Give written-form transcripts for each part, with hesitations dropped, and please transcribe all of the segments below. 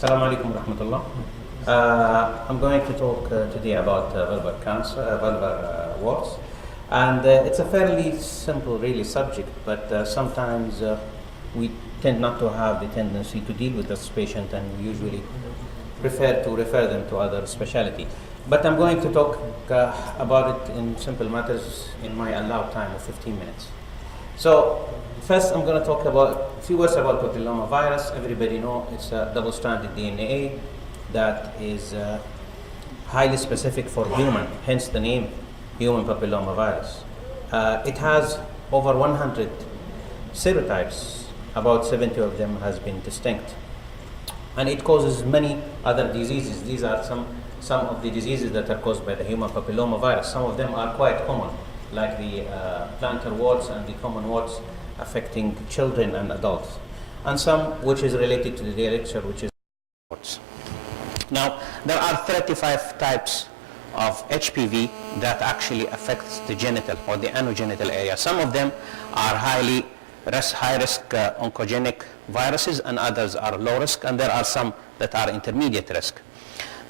Assalamu alaikum wa rahmatullah. I'm going to talk today about vulvar cancer, vulvar warts, and it's a fairly simple, really, subject. But sometimes we tend not to have the tendency to deal with this patient, and we usually prefer to refer them to other specialty. But I'm going to talk about it in simple matters in my allowed time of 15 minutes. So first, I'm going to talk about a few words about papillomavirus. Everybody know it's a double-stranded DNA that is highly specific for human, hence the name human papillomavirus. It has over 100 serotypes. About 70 of them has been distinct. And it causes many other diseases. These are some of the diseases that are caused by the human papillomavirus. Some of them are quite common, like the plantar warts and the common warts affecting children and adults, and some which is related to the lecture, which is warts. Now, there are 35 types of HPV that actually affects the genital or the anogenital area. Some of them are high risk oncogenic viruses, and others are low risk, and there are some that are intermediate risk.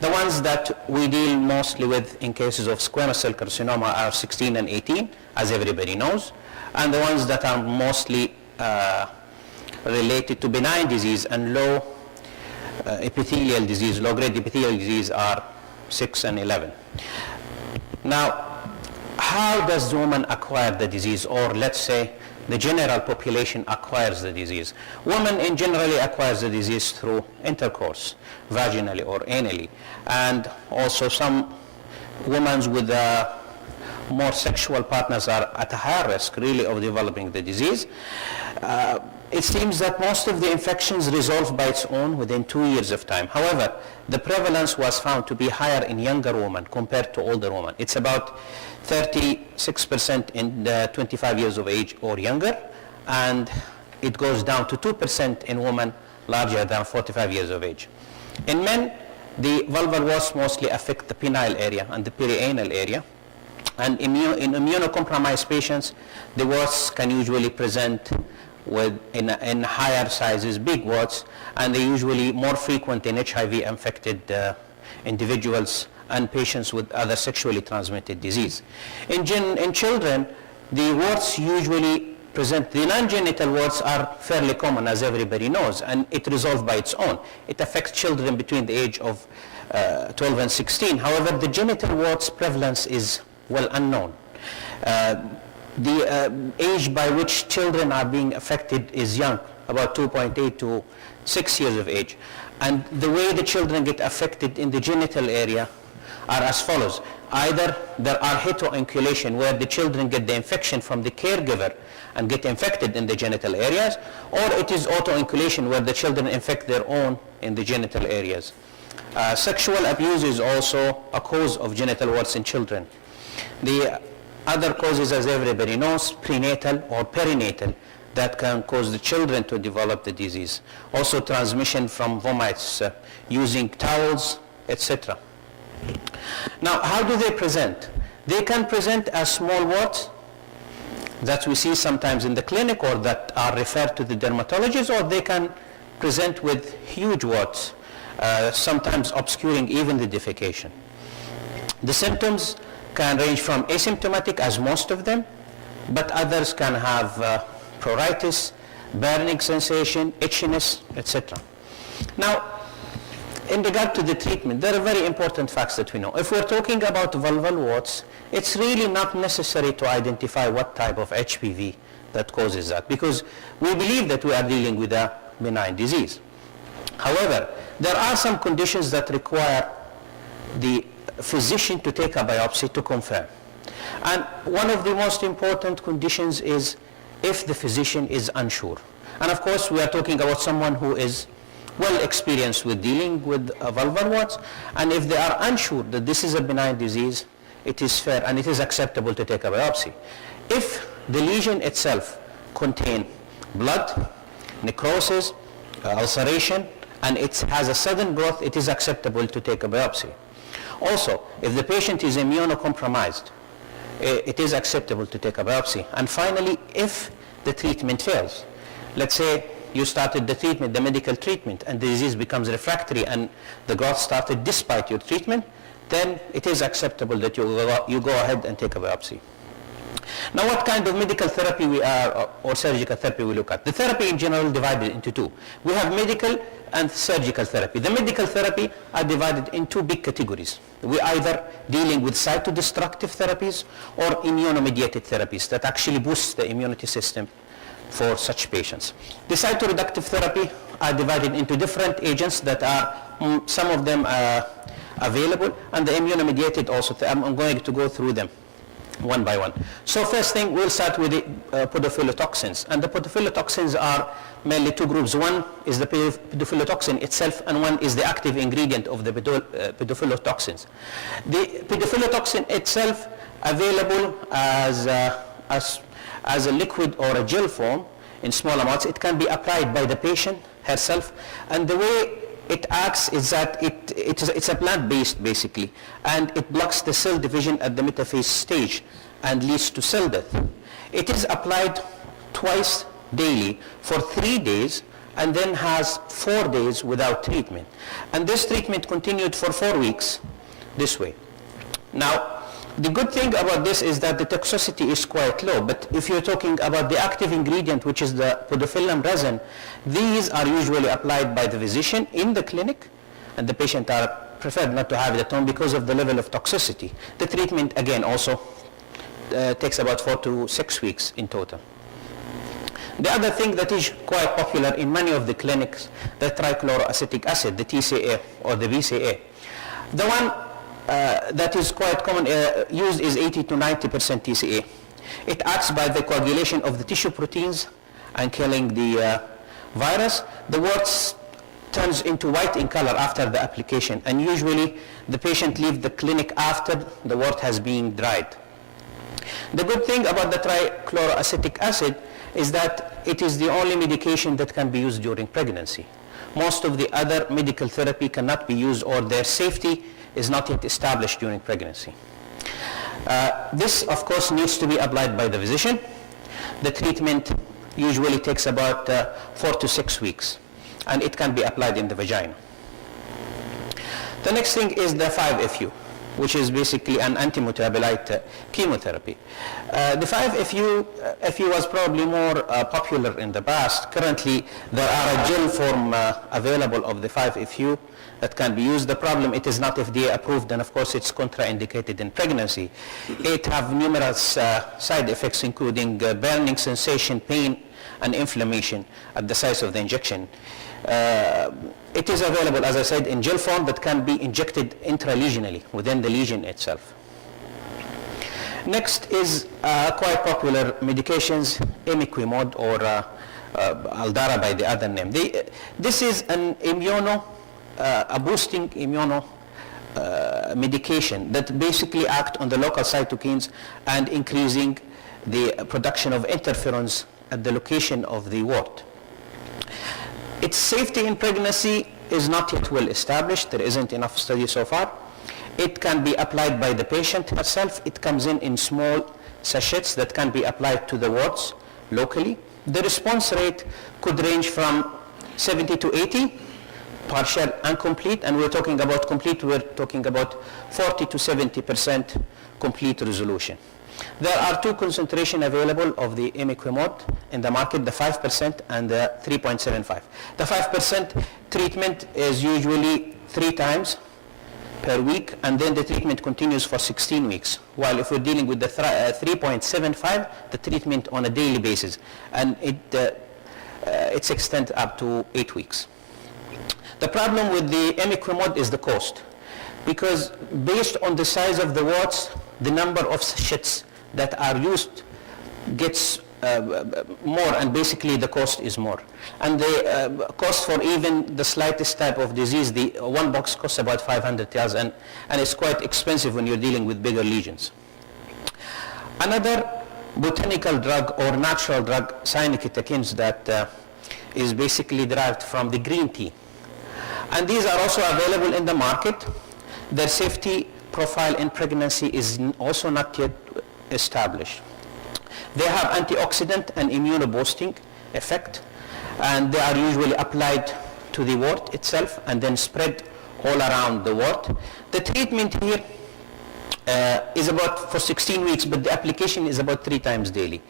The ones that we deal mostly with in cases of squamous cell carcinoma are 16 and 18, as everybody knows, and the ones that are mostly related to benign disease and low epithelial disease, low-grade epithelial disease are 6 and 11. Now, how does the woman acquire the disease, or let's say the general population acquires the disease? Women in generally acquires the disease through intercourse, vaginally or anally, and also some women with more sexual partners are at a higher risk really of developing the disease. It seems that most of the infections resolve by its own within 2 years of time. However, the prevalence was found to be higher in younger women compared to older women. It's about 36% in 25 years of age or younger, and it goes down to 2% in women larger than 45 years of age. In men, the vulvar warts mostly affect the penile area and the perianal area, and in immunocompromised patients, the warts can usually present in higher sizes, big warts, and they're usually more frequent in HIV-infected individuals and patients with other sexually transmitted disease. In children, the warts usually present, the non-genital warts are fairly common, as everybody knows, and it resolves by its own. It affects children between the age of 12 and 16. However, the genital warts prevalence is well unknown. The age by which children are being affected is young, about 2.8 to 6 years of age. And the way the children get affected in the genital area are as follows. Either there are heteroinculation, where the children get the infection from the caregiver and get infected in the genital areas, or it is autoinculation, where the children infect their own in the genital areas. Sexual abuse is also a cause of genital warts in children. The other causes, as everybody knows, prenatal or perinatal, that can cause the children to develop the disease. Also transmission from vomits, using towels, etc. Now, how do they present? They can present as small warts that we see sometimes in the clinic or that are referred to the dermatologist, or they can present with huge warts, sometimes obscuring even the defecation. The symptoms can range from asymptomatic, as most of them, but others can have pruritus, burning sensation, itchiness, etc. Now, in regard to the treatment, there are very important facts that we know. If we're talking about vulval warts, it's really not necessary to identify what type of HPV that causes that, because we believe that we are dealing with a benign disease. However, there are some conditions that require the physician to take a biopsy to confirm. And one of the most important conditions is if the physician is unsure. And of course, we are talking about someone who is well experienced with dealing with vulvar warts, and if they are unsure that this is a benign disease, it is fair and it is acceptable to take a biopsy. If the lesion itself contains blood, necrosis, ulceration, and it has a sudden growth, it is acceptable to take a biopsy. Also, if the patient is immunocompromised, it is acceptable to take a biopsy. And finally, if the treatment fails, let's say you started the treatment, the medical treatment, and the disease becomes refractory and the growth started despite your treatment, then it is acceptable that you go ahead and take a biopsy. Now, what kind of medical therapy or surgical therapy we look at? The therapy in general divided into two. We have medical and surgical therapy. The medical therapy are divided in two big categories. We either dealing with cytodestructive therapies or immunomediated therapies that actually boost the immunity system for such patients. The cytoreductive therapy are divided into different agents that are, some of them are available, and the immunomediated also, I'm going to go through them one by one. So first thing, we'll start with the podophyllitoxins. And the podophyllitoxins are mainly two groups. One is the podophyllitoxin itself, and one is the active ingredient of the podophyllitoxins. The podophyllitoxin itself available as a liquid or a gel form in small amounts. It can be applied by the patient herself, and the way it acts is that it's a plant-based basically, and it blocks the cell division at the metaphase stage and leads to cell death. It is applied twice daily for 3 days and then has 4 days without treatment. And this treatment continued for 4 weeks this way. Now, the good thing about this is that the toxicity is quite low, but if you're talking about the active ingredient, which is the podophyllum resin, these are usually applied by the physician in the clinic, and the patient are preferred not to have it at home because of the level of toxicity. The treatment, again, also takes about 4 to 6 weeks in total. The other thing that is quite popular in many of the clinics, the trichloroacetic acid, the TCA or the BCA. The one that is quite common used is 80 to 90% TCA. It acts by the coagulation of the tissue proteins and killing the virus. The wart turns into white in color after the application, and usually the patient leaves the clinic after the wart has been dried. The good thing about the trichloroacetic acid is that it is the only medication that can be used during pregnancy. Most of the other medical therapy cannot be used, or their safety is not yet established during pregnancy. This, of course, needs to be applied by the physician. The treatment usually takes about 4 to 6 weeks, and it can be applied in the vagina. The next thing is the 5-FU, which is basically an antimetabolite chemotherapy. The 5-FU was probably more popular in the past. Currently, there are a gel form available of the 5-FU that can be used. The problem, it is not FDA approved, and of course it's contraindicated in pregnancy. It have numerous side effects, including burning sensation, pain, and inflammation at the site of the injection. It is available, as I said, in gel form that can be injected intralesionally within the lesion itself. Next is quite popular medications, imiquimod or Aldara by the other name. This is an a boosting immuno medication that basically act on the local cytokines and increasing the production of interferons at the location of the wart. Its safety in pregnancy is not yet well established. There isn't enough study so far. It can be applied by the patient herself. It comes in small sachets that can be applied to the warts locally. The response rate could range from 70 to 80, partial and complete, and we're talking about complete, we're talking about 40 to 70% complete resolution. There are two concentrations available of the imiquimod in the market, the 5% and the 3.75. The 5% treatment is usually 3 times per week, and then the treatment continues for 16 weeks. While if we're dealing with the 3.75, the treatment on a daily basis, and it's extended up to 8 weeks. The problem with the imiquimod is the cost, because based on the size of the warts, the number of sachets that are used gets more, and basically the cost is more. And the cost for even the slightest type of disease, the one box costs about 500 riyals, and it's quite expensive when you're dealing with bigger lesions. Another botanical drug or natural drug, cyanokitokins, that is basically derived from the green tea. And these are also available in the market. Their safety profile in pregnancy is also not yet established. They have antioxidant and immunoboosting effect, and they are usually applied to the wart itself and then spread all around the wart. The treatment here is about for 16 weeks, but the application is about 3 times daily.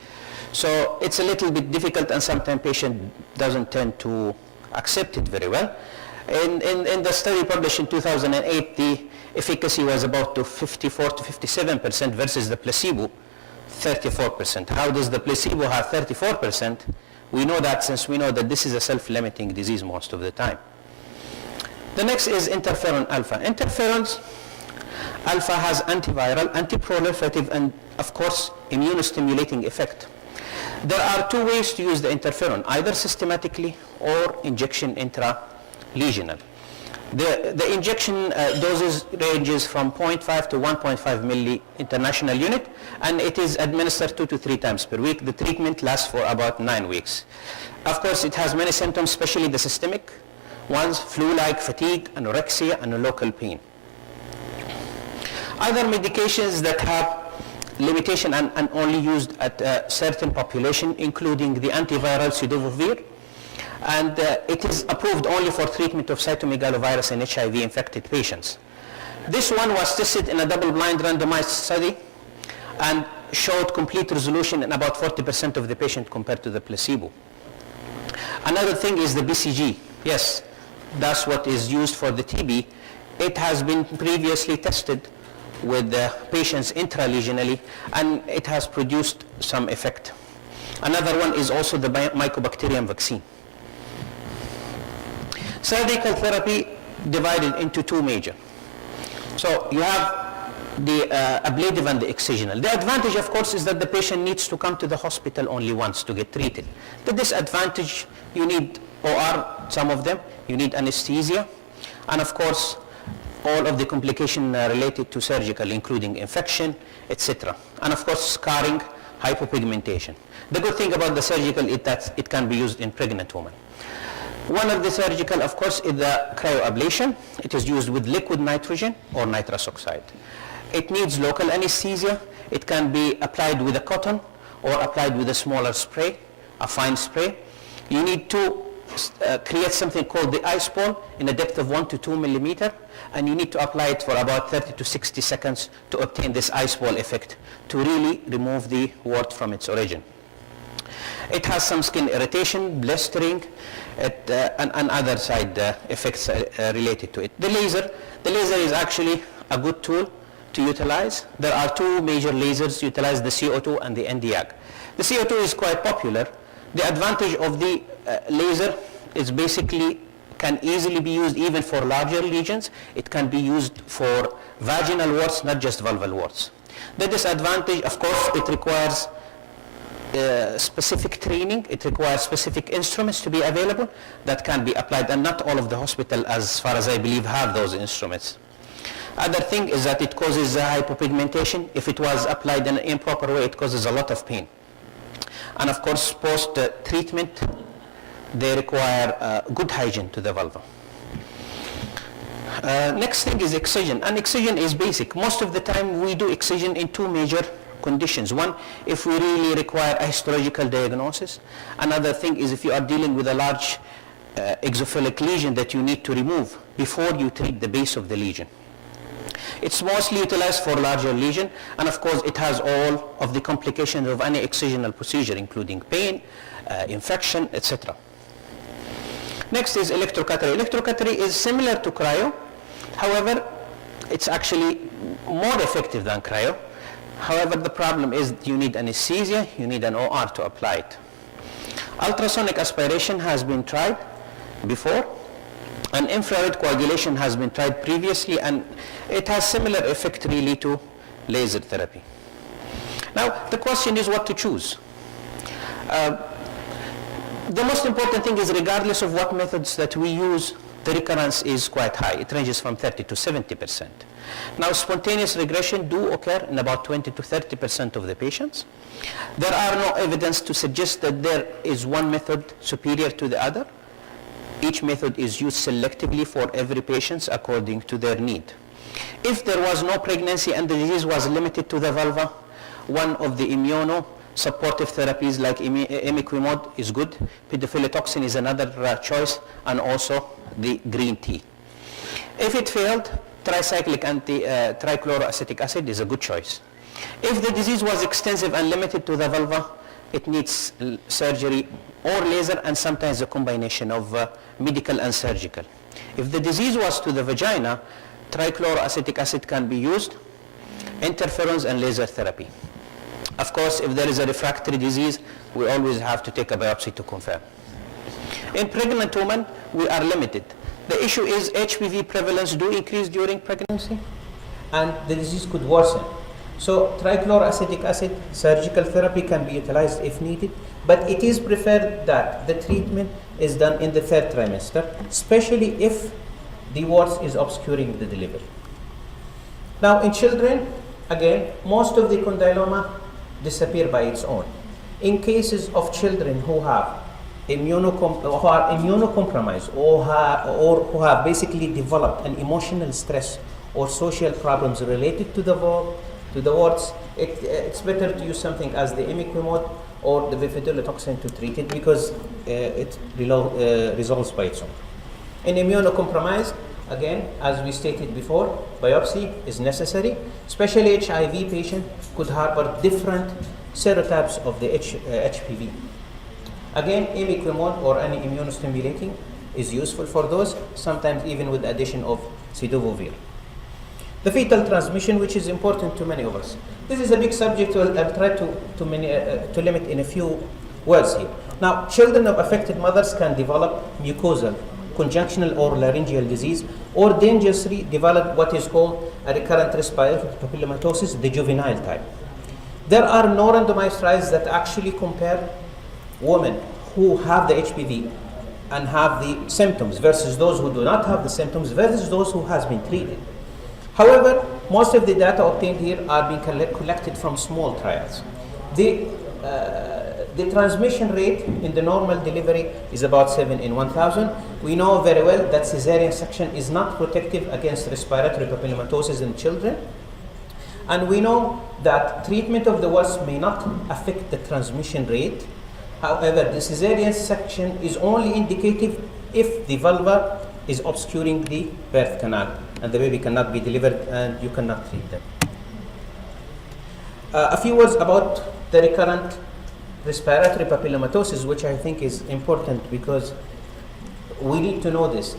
So it's a little bit difficult, and sometimes patient doesn't tend to accept it very well. In the study published in 2008, the efficacy was about to 54 to 57% versus the placebo 34%. How does the placebo have 34%? We know that since we know that this is a self-limiting disease most of the time. The next is interferon alpha. Interferons alpha has antiviral, antiproliferative, and of course immunostimulating effect. There are 2 ways to use the interferon, either systematically or injection intralesional. The injection doses ranges from 0.5 to 1.5 milli international unit, and it is administered 2 to 3 times per week. The treatment lasts for about 9 weeks. Of course, it has many symptoms, especially the systemic ones, flu-like, fatigue, anorexia, and local pain. Other medications that have limitation and only used at a certain population, including the antiviral Cidovir, and it is approved only for treatment of cytomegalovirus in HIV-infected patients. This one was tested in a double-blind randomized study and showed complete resolution in about 40% of the patient compared to the placebo. Another thing is the BCG. Yes, that's what is used for the TB. It has been previously tested with patients intralesionally, and it has produced some effect. Another one is also the Mycobacterium vaccine. Surgical therapy divided into 2 major. So you have the ablative and the excisional. The advantage, of course, is that the patient needs to come to the hospital only once to get treated. The disadvantage, you need OR, some of them, you need anesthesia, and of course, all of the complications related to surgical, including infection, etc. And of course, scarring, hypopigmentation. The good thing about the surgical is that it can be used in pregnant women. One of the surgical, of course, is the cryoablation. It is used with liquid nitrogen or nitrous oxide. It needs local anesthesia. It can be applied with a cotton or applied with a smaller spray, a fine spray. You need to create something called the ice ball in a depth of 1 to 2 millimeter, and you need to apply it for about 30 to 60 seconds to obtain this ice ball effect to really remove the wart from its origin. It has some skin irritation, blistering, and other side effects related to it. The laser is actually a good tool to utilize. There are 2 major lasers utilize, the CO2 and the Nd:YAG. The CO2 is quite popular. The advantage of the laser is basically can easily be used even for larger lesions. It can be used for vaginal warts, not just vulval warts. The disadvantage, of course, it requires specific training. It requires specific instruments to be available that can be applied, and not all of the hospital, as far as I believe, have those instruments. Other thing is that it causes hypopigmentation. If it was applied in an improper way, it causes a lot of pain. And of course, post-treatment, they require good hygiene to the vulva. Next thing is excision, and excision is basic. Most of the time we do excision in 2 major conditions. One, if we really require a histological diagnosis. Another thing is if you are dealing with a large exophilic lesion that you need to remove before you treat the base of the lesion. It's mostly utilized for larger lesion, and of course it has all of the complications of any excisional procedure, including pain, infection, etc. Next is electrocautery. Electrocautery is similar to cryo. However, it's actually more effective than cryo. However, the problem is you need anesthesia, you need an OR to apply it. Ultrasonic aspiration has been tried before, and infrared coagulation has been tried previously, and it has similar effect really to laser therapy. Now, the question is what to choose. The most important thing is, regardless of what methods that we use, the recurrence is quite high. It ranges from 30 to 70%. Now, spontaneous regression do occur in about 20 to 30% of the patients. There are no evidence to suggest that there is one method superior to the other. Each method is used selectively for every patient according to their need. If there was no pregnancy and the disease was limited to the vulva, one of the supportive therapies like imiquimod is good. Pidofilitoxin is another choice, and also the green tea. If it failed, tricyclic trichloroacetic acid is a good choice. If the disease was extensive and limited to the vulva, it needs surgery or laser, and sometimes a combination of medical and surgical. If the disease was to the vagina, trichloroacetic acid can be used, interferons and laser therapy. Of course, if there is a refractory disease, we always have to take a biopsy to confirm. In pregnant women, we are limited. The issue is HPV prevalence do increase during pregnancy, and the disease could worsen. So trichloroacetic acid surgical therapy can be utilized if needed, but it is preferred that the treatment is done in the third trimester, especially if the wart is obscuring the delivery. Now in children, again, most of the condyloma disappear by its own. In cases of children who are immunocompromised or who have basically developed an emotional stress or social problems related to the warts, it's better to use something as the imiquimod or the bifidobacterium to treat it, because it resolves by its own. In immunocompromised, again, as we stated before, biopsy is necessary. Especially HIV patient could harbor different serotypes of the HPV. Again, imiquimod or any immunostimulating is useful for those, sometimes even with addition of cidofovir. The fetal transmission, which is important to many of us. This is a big subject, so I'll try to limit in a few words here. Now, children of affected mothers can develop mucosal, conjunctional or laryngeal disease, or dangerously develop what is called a recurrent respiratory papillomatosis, the juvenile type. There are no randomized trials that actually compare women who have the HPV and have the symptoms versus those who do not have the symptoms versus those who has been treated. However, most of the data obtained here are being collected from small trials. The transmission rate in the normal delivery is about 7 in 1,000. We know very well that cesarean section is not protective against respiratory papillomatosis in children. And we know that treatment of the warts may not affect the transmission rate. However, the cesarean section is only indicative if the vulva is obscuring the birth canal and the baby cannot be delivered and you cannot treat them. A few words about the recurrent respiratory papillomatosis, which I think is important because we need to know this.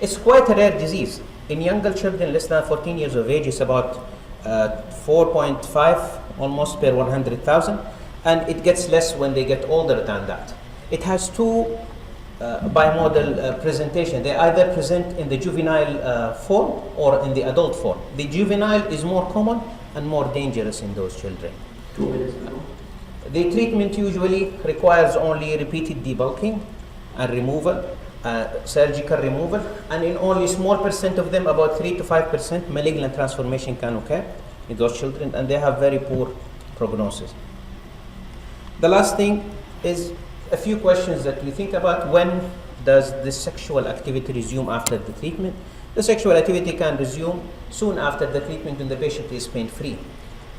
It's quite a rare disease. In younger children less than 14 years of age, it's about 4.5 almost per 100,000, and it gets less when they get older than that. It has two bimodal presentation. They either present in the juvenile form or in the adult form. The juvenile is more common and more dangerous in those children. The treatment usually requires only repeated debulking and removal, surgical removal, and in only small percent of them, about 3 to 5%, malignant transformation can occur in those children, and they have very poor prognosis. The last thing is a few questions that we think about. When does the sexual activity resume after the treatment? The sexual activity can resume soon after the treatment when the patient is pain-free.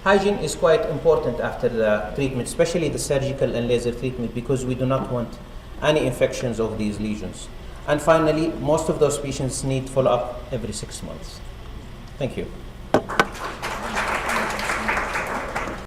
Hygiene is quite important after the treatment, especially the surgical and laser treatment, because we do not want any infections of these lesions. And finally, most of those patients need follow-up every 6 months. Thank you.